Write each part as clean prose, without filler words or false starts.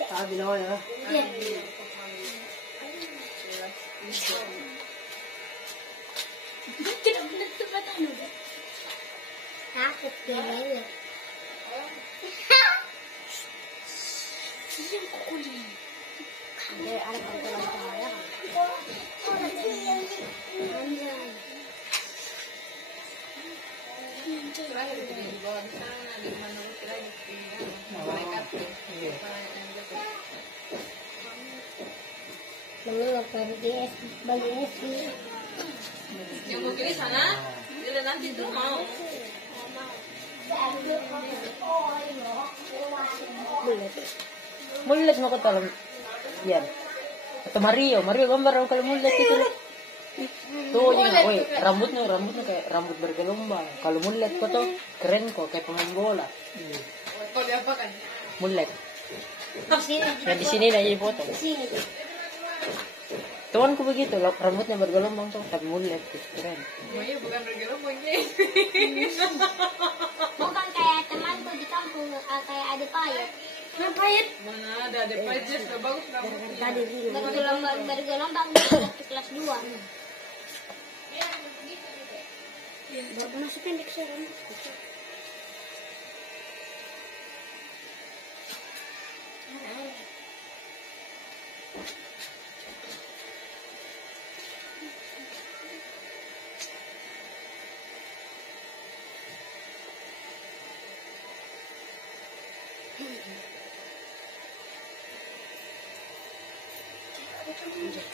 Sabi naman ya. Takut dia. Ada pantulan cahaya. Terakhir itu di bawah di sana di mana terakhir di malaikat Bagi yang mau pilih sana bila nanti tuh mau Mulet mo ko talam. Yan. Atau Mario gambar ako kalau mulet itu. Tuh juga, woi, rambutnya kayak rambut bergelombang. Kalau mulet ko tuh keren kok kayak pemain bola. kau diapakan? Mulet. sini. Yang di sini aja foto. Sini. Tuanku begitu, rambutnya bergelombang tuh, tapi mulet tuh keren. Oh iya bukan bergelombang ya. Bukan kayak temanku di kampung kayak ada payet. Ada payet. Mana ada pajak sudah bagus rambutnya. Bergelombang di kelas 2. Masih pendek sih rambut.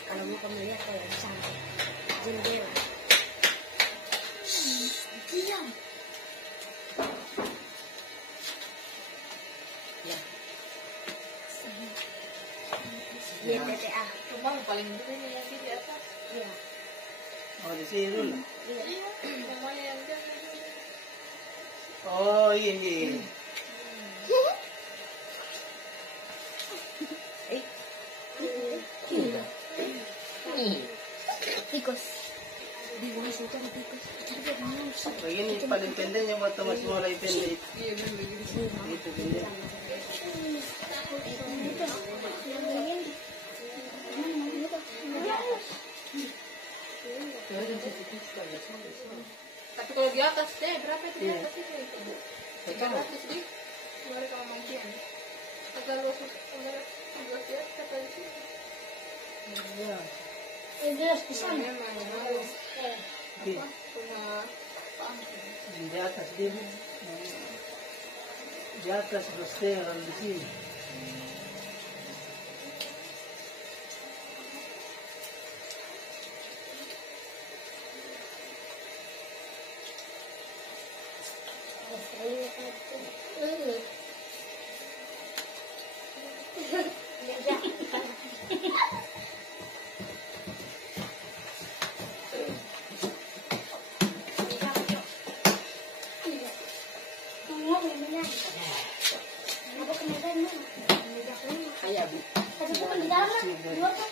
Kalau mau kamu lihat kayak di sana jendela. Diam. Ya. Iya TTA. Cuma paling penting yang di atas. Iya. Oh, di sini dulu. Iya, semuanya yang di atas. Oh, iya. Tikus. Di bawah situ ada tikus. Begini paling pendeknya buat masih mulai pendek. Iya benar begitu. Itu pendek. Tapi kalau di atas deh berapa itu di atas itu? 300 deh. Kemarin kalau mancing. Agak luas di atas apa di sini? Ya. Jelas di sana. Memang harus Di punya atas dia. Di atas bersteran di sini. Kayak bu. Bukan di dalam, di luar kan?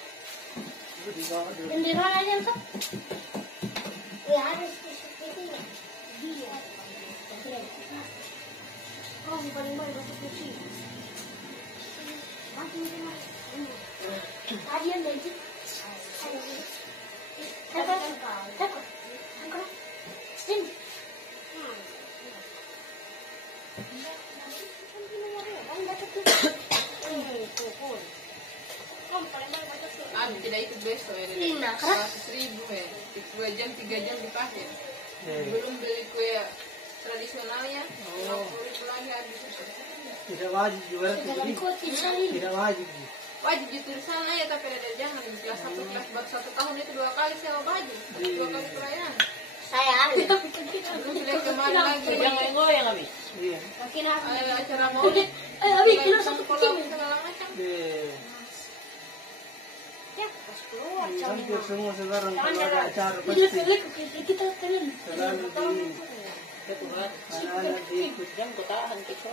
Dan di ruangan aja kan? Ya ada CCTV-nya. Dia. Oh, paling baik masuk kunci. Tadi yang lagi. Takut. Sini. tidak ikut besok ya. Nah, karena 100.000 ya. 2 jam 3 jam dipakai. Belum beli kue tradisionalnya. 50.000 lagi habis. Tidak wajib juga. Tidak wajib. Wajib justru di sana ya, tapi ada jangan kelas 1 kelas baru 1 tahun itu 2 kali sewa baju, 2 kali perayaan. saya ada. Belum beli kemarin lagi. Jangan goyang habis. Iya. Makin aku. Ada acara maulid. Habis kena Sama satu sekolah kecil. segala macam. Ya, pas keluar. Hampir semua sekarang kalau ada acara Jadi pasti kita keren. selalu di Ketuhan. anak-anak diikut Jam kau tahan kita.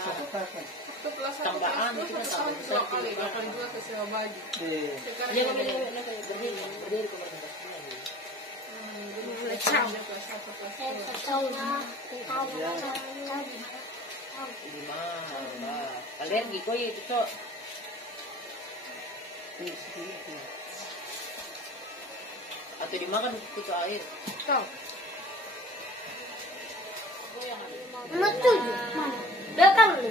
katakan. Waktu kelas 1 Tambahan kelas 2 kita 1 tahun tambah 2 kali, besar. 82 ke sewa baju. Iya. Sekarang Jangan ada berdiri kemarin. kelas 1 kelas 2. Di mana? Alergi kok itu, Cok. Atau dimakan kutu air. Kau. Nomor 7. Mana? Belakang lu.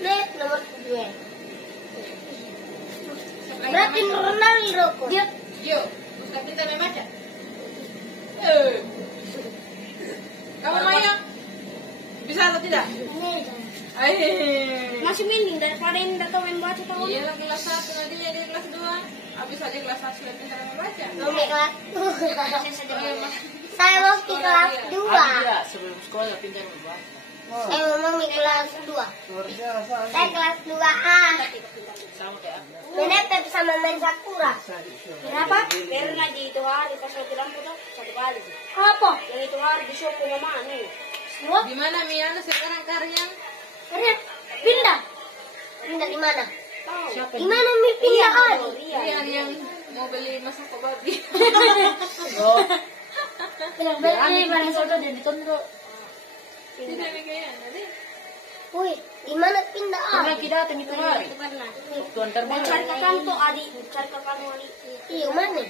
Lihat nomor 2. Berarti Ronaldo kok. Dia Yo, Ustaz kita membaca. Kamu Maya? Bisa atau tidak? ini. Masih Masih mending daripada yang datang membaca tahu. iya lah kelas 1 nanti jadi kelas 2. Habis aja kelas 1 sudah pintar membaca. Mami kelas. Saya masih kelas 2. Abi tidak sebelum sekolah pintar membaca. Mami kelas 2. Luar biasa. Saya kelas 2A. Sama kayak Anda. Nenek tapi sama main sakura. Kenapa? Karena di itu hari pas lagi lampu tuh 1 kali sih. Apa? Yang itu hari di shop punya mami. Semua? Di mana Miana sekarang karyang? Karena pindah. Pindah di mana? Siapa Di mana Mi pindah hari? Rian yang mau beli masak babi. Oh, Pindah berani balik balik balik. sodo jadi tondo. Tidak kayak nanti. Woi, di mana pindah Pernah hari? kita datang itu hari. Pernah. Waktu antar Mau cari ke balik. kantor adik, cari ke kantor adik. Iya mana?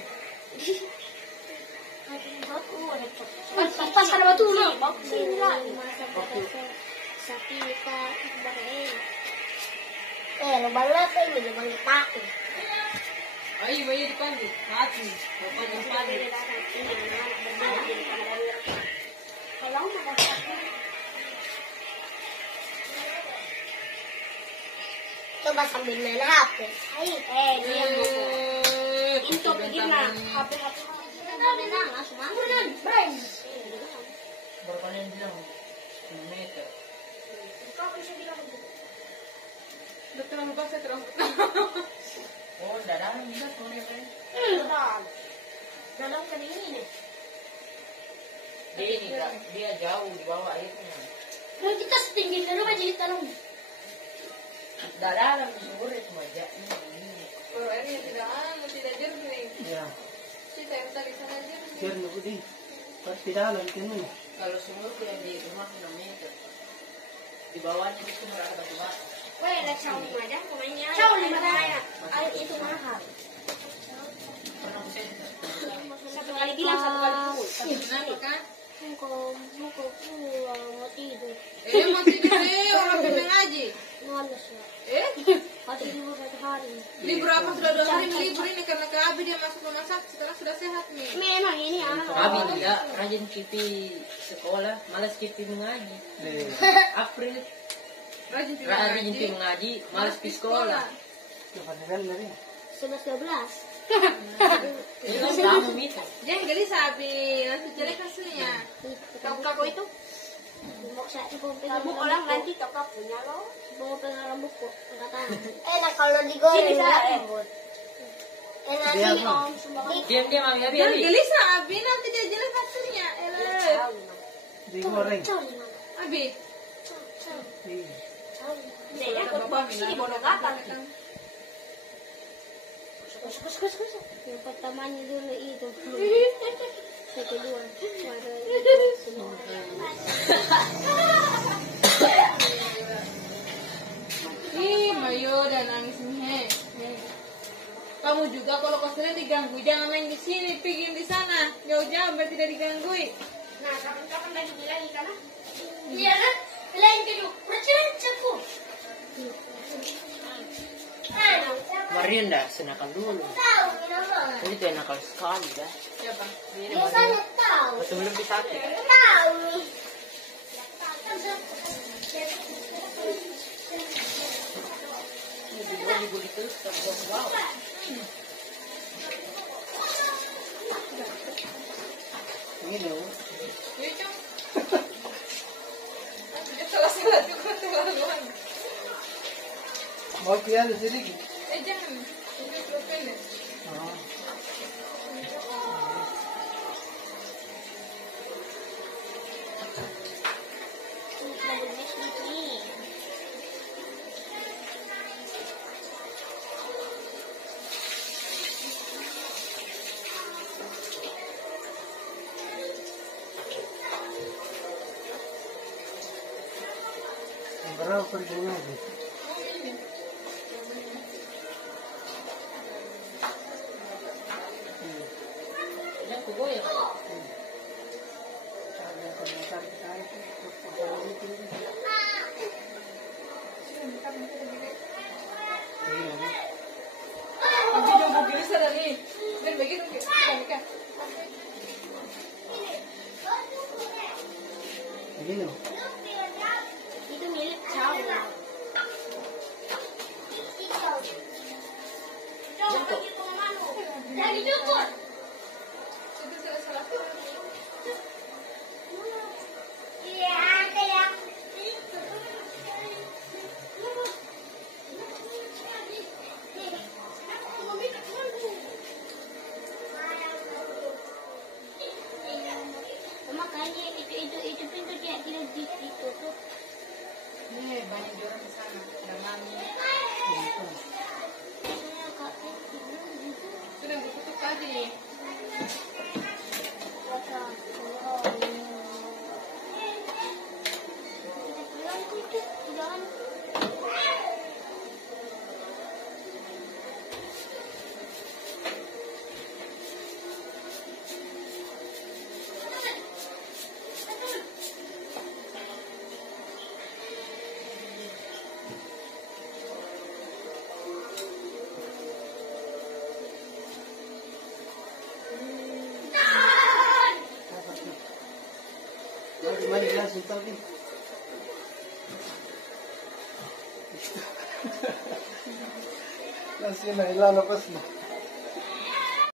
Pas ada batu lu. Sini lah. Sapi kita bareng. Lubang apa ini? Lubang letak. Ayo bayi dipanggil. Mati. Bapak dipanggil. Kalau mau dapat Coba sambil main HP. Ayo. dia mau. Itu bikin lah. HP. Berapa yang bilang 10 meter. Dokter lupa saya terus. Oh, dadah bisa semuanya kan. Dalam kali ini nih. Dia ini Kak, dia jauh di bawah airnya. Kalau kita setinggi dulu aja di tanam. Dadah di sumur cuma ini. Baru airnya tidak anu, tidak jernih. Ya, Kita yang tadi sana jernih. jernih putih. Pasti dalam kan. Kalau sumur tuh yang di rumah 6 meter. Di bawahnya itu sumur ada batu bata. Weh, ada caw aja pemainnya. Caw lima dah. Air itu mahal. Pernah saya 1 kali bilang 1 kali pukul. Kenapa kan? Mau pulang, mau tidur. Mau tidur orang pindah ngaji. Males ya. Pasti libur 1 hari. Libur apa sudah 2 hari libur ini karena ke Abi dia masuk rumah sakit sekarang sudah sehat nih. Memang ini anak. Abi tidak rajin kipi sekolah, malas kipi mengaji. April Rajin pindah rajin ngaji. kipi mengaji, malas pi sekolah. Coba dengar dari. 11-12. Itu kamu minta. Jangan gelis Abi, nanti jelek hasilnya. Kakak itu mau saya pegang orang nanti kakak punya lo. Mau pegang rambut kok enggak tahu. Enak kalau digoreng Sini, nggak saya. lembut. Enak Dia sih. apa? Diam-diam Abi Abi. Jangan Abi. gelis Abi, nanti dia jelek hasilnya. Digoreng. Caw di mana? Abi. Iya. Saya kok sini bodoh kapan? Yang pertamanya dulu itu. Yang kedua. Ih, Mayo udah nangis nih. Kamu juga kalau kau sering diganggu, jangan main di sini, pergi di sana. Jauh-jauh biar tidak digangguin. Nah, kapan-kapan lagi bilang sana? Iya kan? Lain kedua. Percaya cepu. Marian dah senakal dulu. Tahu nama. Ini tuh nakal sekali dah. Siapa? Biasanya tahu. Betul lebih sakit. Tahu nih. Ini boleh terus tak bawa. Ini loh. Iya, Cong. Salah silat juga terlaluan. Mau pilih sedikit. Jangan. Ini pendek. Ah. Berapa penting lagi. Yan ko boy. Ang video mo bilis na dali. Ben, begitu kami ka. Gini. Itu milik Chow. Lagi cukur. Itu salah satu. Iya, ada yang makanya itu pintu dia tidak ditutup. Nih, banyak orang di sana. Ada mami. Sudah ditutup tadi. Mari langsung tadi. Langsung na ilalabas na.